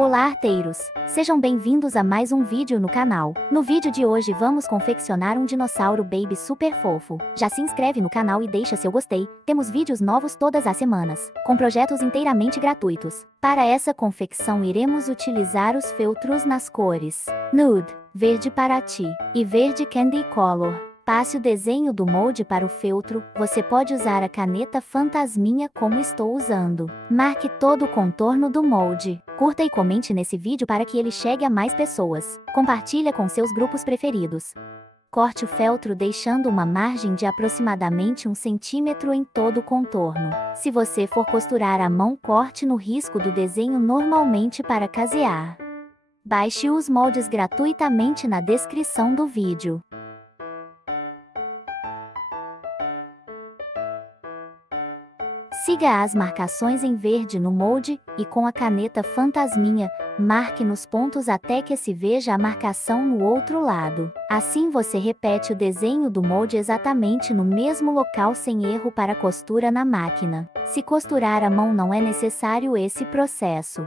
Olá, arteiros! Sejam bem-vindos a mais um vídeo no canal. No vídeo de hoje vamos confeccionar um dinossauro baby super fofo. Já se inscreve no canal e deixa seu gostei, temos vídeos novos todas as semanas, com projetos inteiramente gratuitos. Para essa confecção iremos utilizar os feltros nas cores Nude, verde para ti, e verde Candy Color. Passe o desenho do molde para o feltro, você pode usar a caneta fantasminha como estou usando. Marque todo o contorno do molde. Curta e comente nesse vídeo para que ele chegue a mais pessoas. Compartilhe com seus grupos preferidos. Corte o feltro deixando uma margem de aproximadamente 1 centímetro em todo o contorno. Se você for costurar à mão, corte no risco do desenho normalmente para casear. Baixe os moldes gratuitamente na descrição do vídeo. Siga as marcações em verde no molde, e com a caneta fantasminha, marque nos pontos até que se veja a marcação no outro lado. Assim você repete o desenho do molde exatamente no mesmo local sem erro para costura na máquina. Se costurar à mão não é necessário esse processo.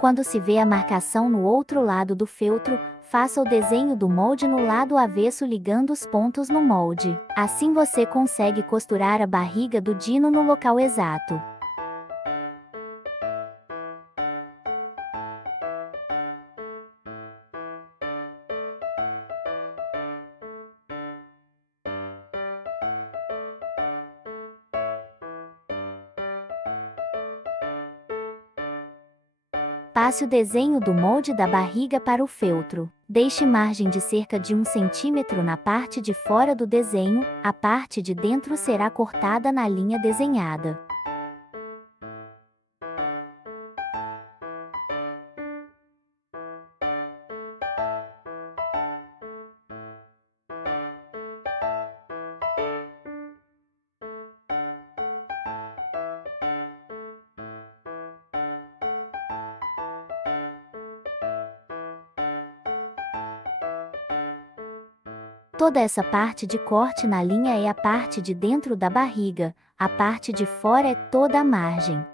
Quando se vê a marcação no outro lado do feltro, faça o desenho do molde no lado avesso ligando os pontos no molde. Assim você consegue costurar a barriga do dino no local exato. Passe o desenho do molde da barriga para o feltro. Deixe margem de cerca de 1 centímetro na parte de fora do desenho, a parte de dentro será cortada na linha desenhada. Toda essa parte de corte na linha é a parte de dentro da barriga, a parte de fora é toda a margem.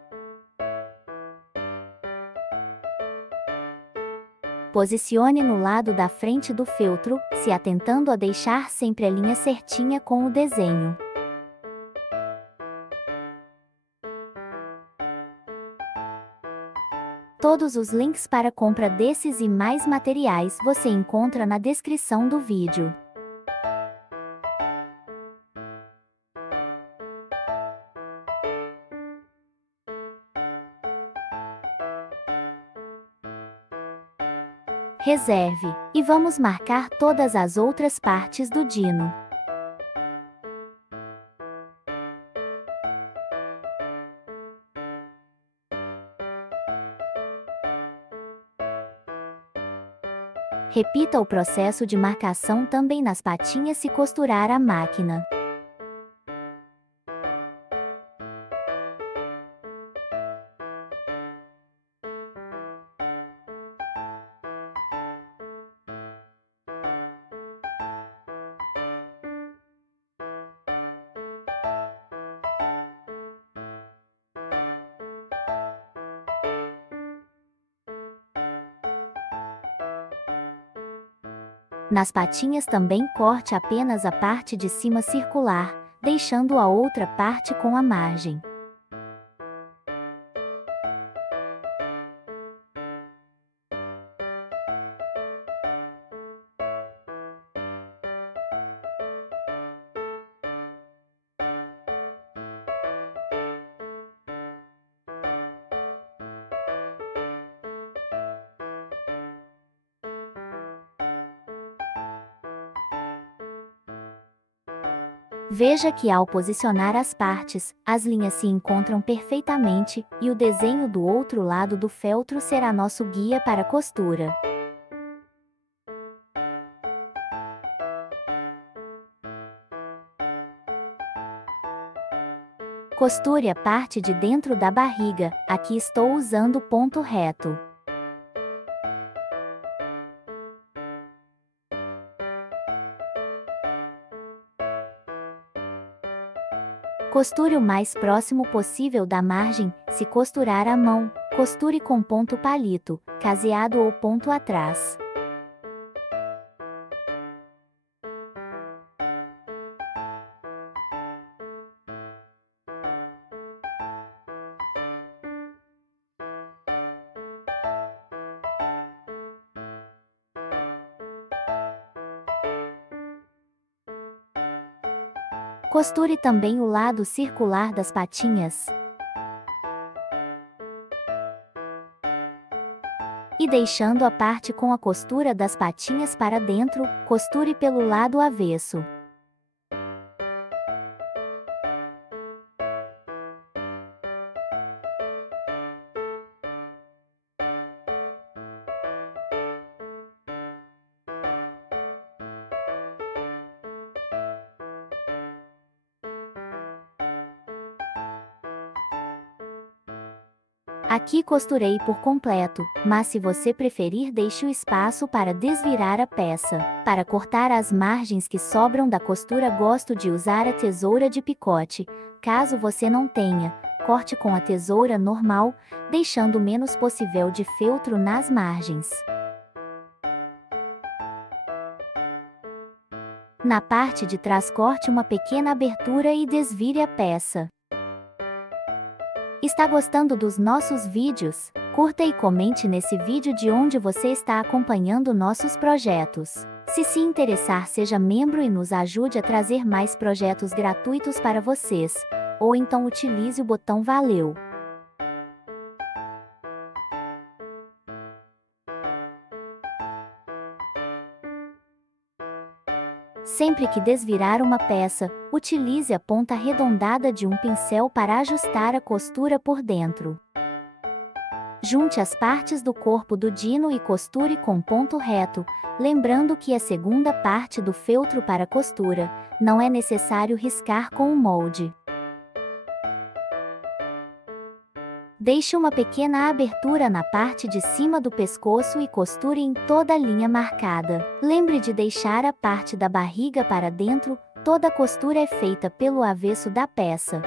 Posicione no lado da frente do feltro, se atentando a deixar sempre a linha certinha com o desenho. Todos os links para compra desses e mais materiais você encontra na descrição do vídeo. Reserve, e vamos marcar todas as outras partes do dino. Repita o processo de marcação também nas patinhas se costurar à máquina. Nas patinhas também corte apenas a parte de cima circular, deixando a outra parte com a margem. Veja que ao posicionar as partes, as linhas se encontram perfeitamente, e o desenho do outro lado do feltro será nosso guia para a costura. Costure a parte de dentro da barriga, aqui estou usando ponto reto. Costure o mais próximo possível da margem, se costurar à mão, costure com ponto palito, caseado ou ponto atrás. Costure também o lado circular das patinhas. E deixando a parte com a costura das patinhas para dentro, costure pelo lado avesso. Aqui costurei por completo, mas se você preferir deixe o espaço para desvirar a peça. Para cortar as margens que sobram da costura gosto de usar a tesoura de picote. Caso você não tenha, corte com a tesoura normal, deixando o menos possível de feltro nas margens. Na parte de trás corte uma pequena abertura e desvire a peça. Está gostando dos nossos vídeos? Curta e comente nesse vídeo de onde você está acompanhando nossos projetos. Se interessar, seja membro e nos ajude a trazer mais projetos gratuitos para vocês. Ou então utilize o botão Valeu. Sempre que desvirar uma peça, utilize a ponta arredondada de um pincel para ajustar a costura por dentro. Junte as partes do corpo do dino e costure com ponto reto, lembrando que a segunda parte do feltro para costura, não é necessário riscar com o molde. Deixe uma pequena abertura na parte de cima do pescoço e costure em toda a linha marcada. Lembre de deixar a parte da barriga para dentro, toda a costura é feita pelo avesso da peça.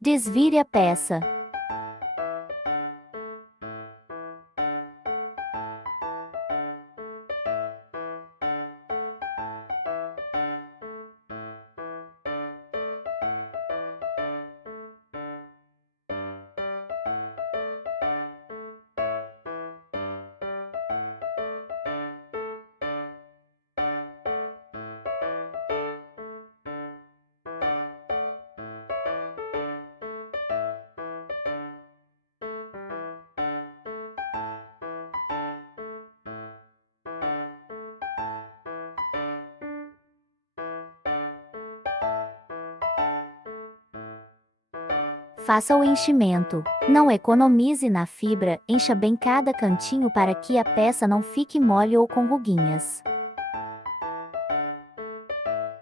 Desvire a peça. Faça o enchimento. Não economize na fibra, encha bem cada cantinho para que a peça não fique mole ou com ruguinhas.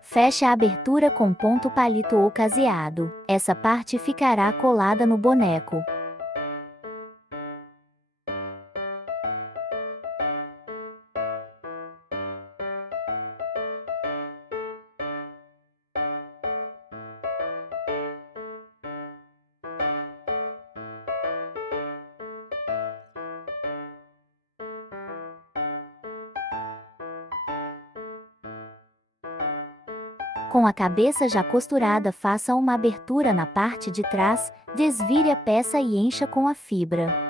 Feche a abertura com ponto palito ou caseado. Essa parte ficará colada no boneco. Com a cabeça já costurada, faça uma abertura na parte de trás, desvire a peça e encha com a fibra.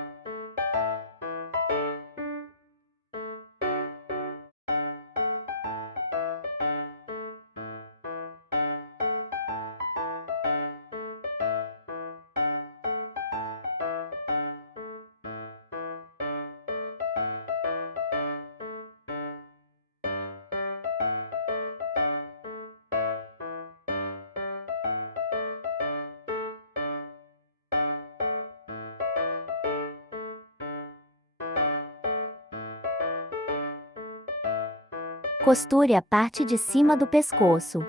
Costure a parte de cima do pescoço.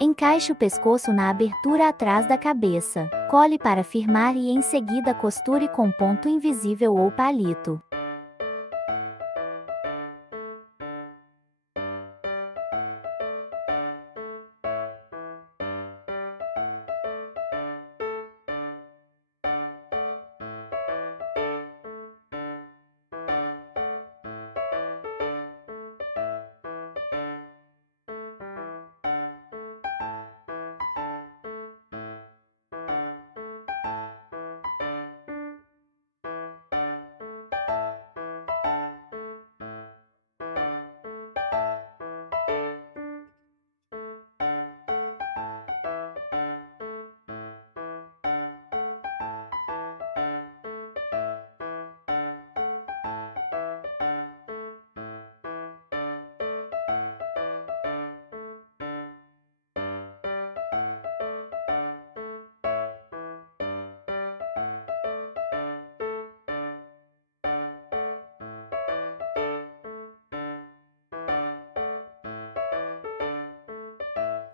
Encaixe o pescoço na abertura atrás da cabeça. Cole para firmar e em seguida costure com ponto invisível ou palito.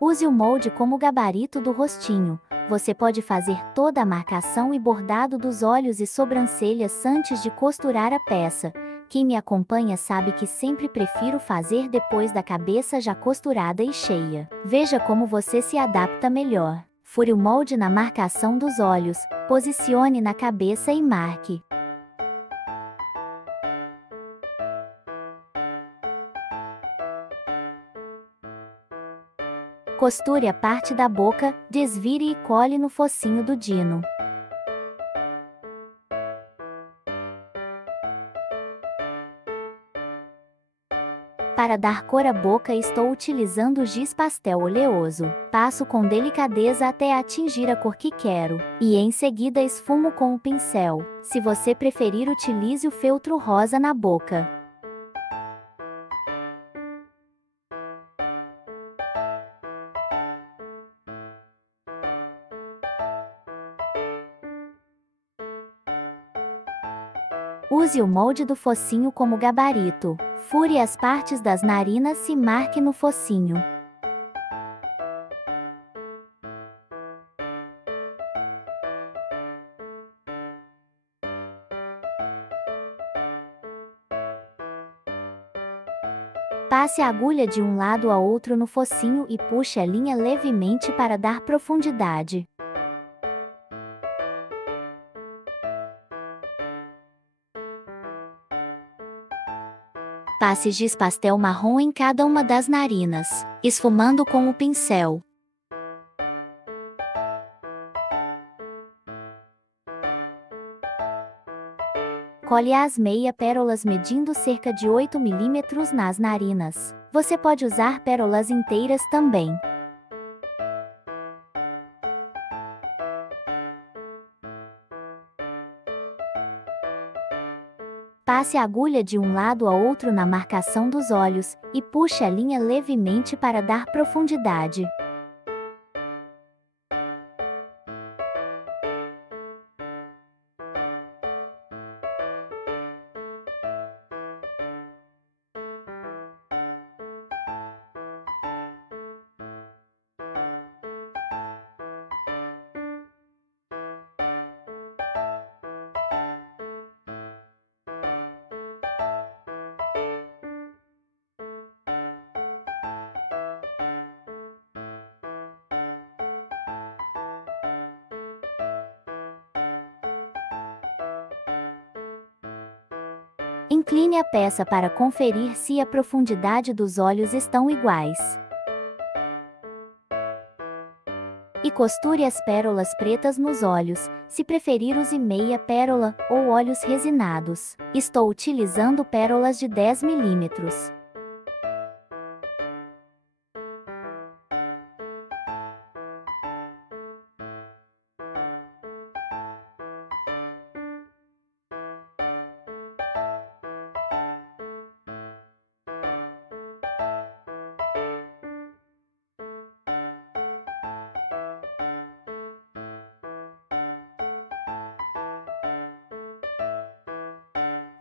Use o molde como gabarito do rostinho. Você pode fazer toda a marcação e bordado dos olhos e sobrancelhas antes de costurar a peça. Quem me acompanha sabe que sempre prefiro fazer depois da cabeça já costurada e cheia. Veja como você se adapta melhor. Fure o molde na marcação dos olhos, posicione na cabeça e marque. Costure a parte da boca, desvire e cole no focinho do Dino. Para dar cor à boca estou utilizando giz pastel oleoso. Passo com delicadeza até atingir a cor que quero, e em seguida esfumo com o pincel. Se você preferir, utilize o feltro rosa na boca. Use o molde do focinho como gabarito. Fure as partes das narinas e marque no focinho. Passe a agulha de um lado a outro no focinho e puxe a linha levemente para dar profundidade. Passe giz pastel marrom em cada uma das narinas, esfumando com o pincel. Cole as meia pérolas medindo cerca de 8 mm nas narinas. Você pode usar pérolas inteiras também. Passe a agulha de um lado a outro na marcação dos olhos, e puxe a linha levemente para dar profundidade. Incline a peça para conferir se a profundidade dos olhos estão iguais. E costure as pérolas pretas nos olhos, se preferir use meia pérola ou olhos resinados. Estou utilizando pérolas de 10 milímetros.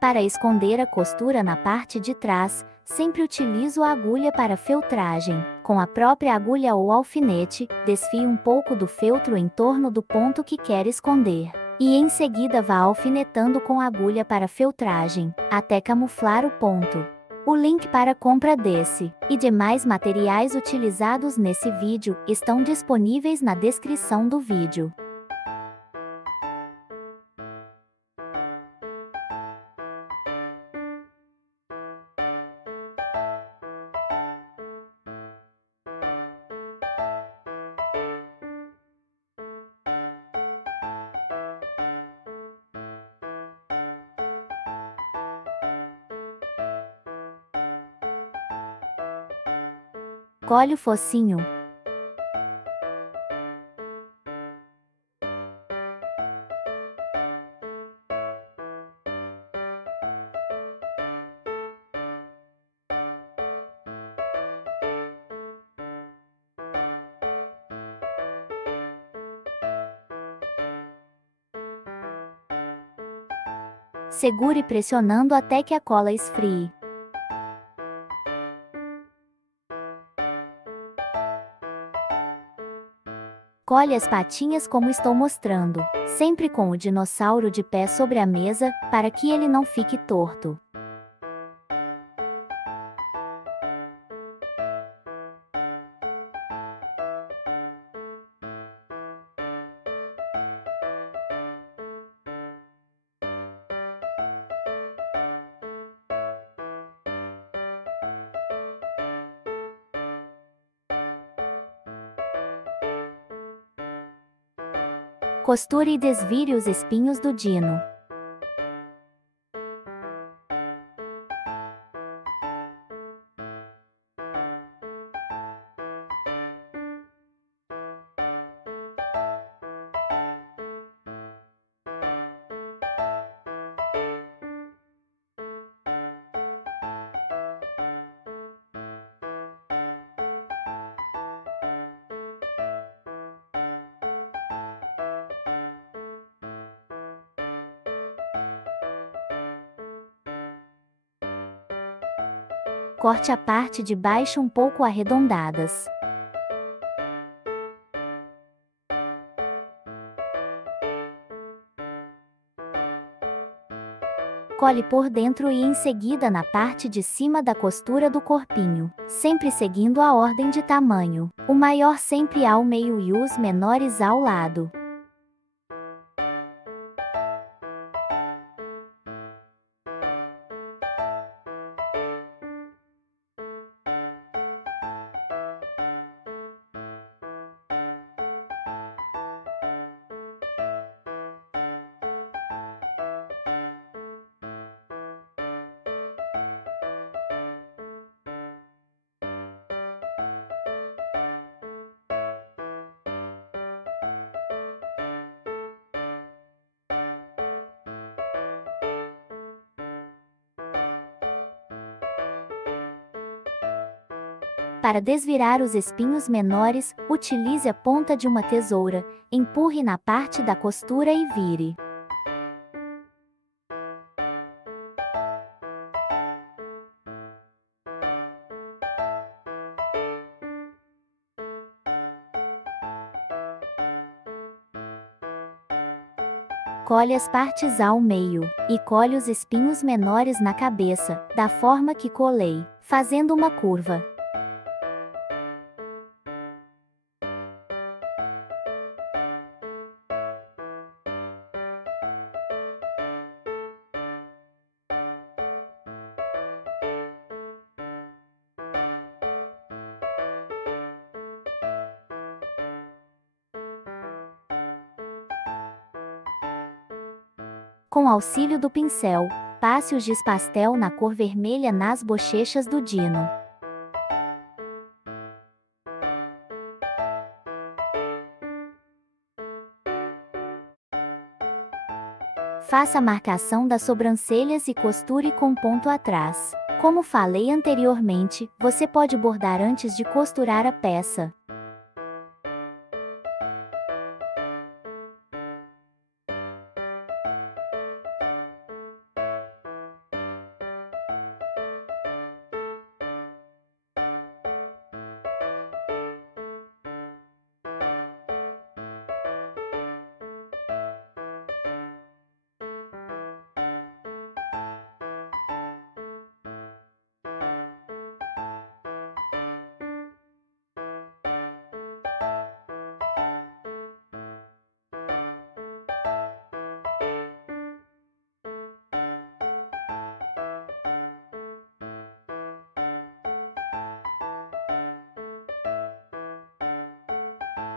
Para esconder a costura na parte de trás, sempre utilizo a agulha para feltragem. Com a própria agulha ou alfinete, desfie um pouco do feltro em torno do ponto que quer esconder. E em seguida vá alfinetando com a agulha para feltragem, até camuflar o ponto. O link para a compra desse e demais materiais utilizados nesse vídeo estão disponíveis na descrição do vídeo. Colhe o focinho. Segure pressionando até que a cola esfrie. Colhe as patinhas como estou mostrando, sempre com o dinossauro de pé sobre a mesa, para que ele não fique torto. Costure e desvire os espinhos do dino. Corte a parte de baixo um pouco arredondadas. Cole por dentro e em seguida na parte de cima da costura do corpinho, sempre seguindo a ordem de tamanho. O maior sempre ao meio e os menores ao lado. Para desvirar os espinhos menores, utilize a ponta de uma tesoura, empurre na parte da costura e vire. Colhe as partes ao meio, e colhe os espinhos menores na cabeça, da forma que colei, fazendo uma curva. Com auxílio do pincel, passe o giz pastel na cor vermelha nas bochechas do dino. Faça a marcação das sobrancelhas e costure com ponto atrás. Como falei anteriormente, você pode bordar antes de costurar a peça.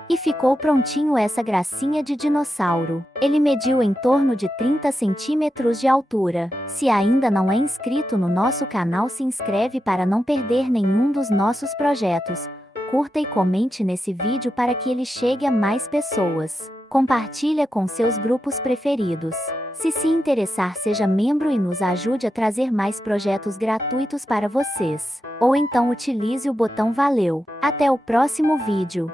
E ficou prontinho essa gracinha de dinossauro. Ele mediu em torno de 30 centímetros de altura. Se ainda não é inscrito no nosso canal, se inscreve para não perder nenhum dos nossos projetos. Curta e comente nesse vídeo para que ele chegue a mais pessoas. Compartilha com seus grupos preferidos. Se interessar, seja membro e nos ajude a trazer mais projetos gratuitos para vocês. Ou então utilize o botão valeu. Até o próximo vídeo.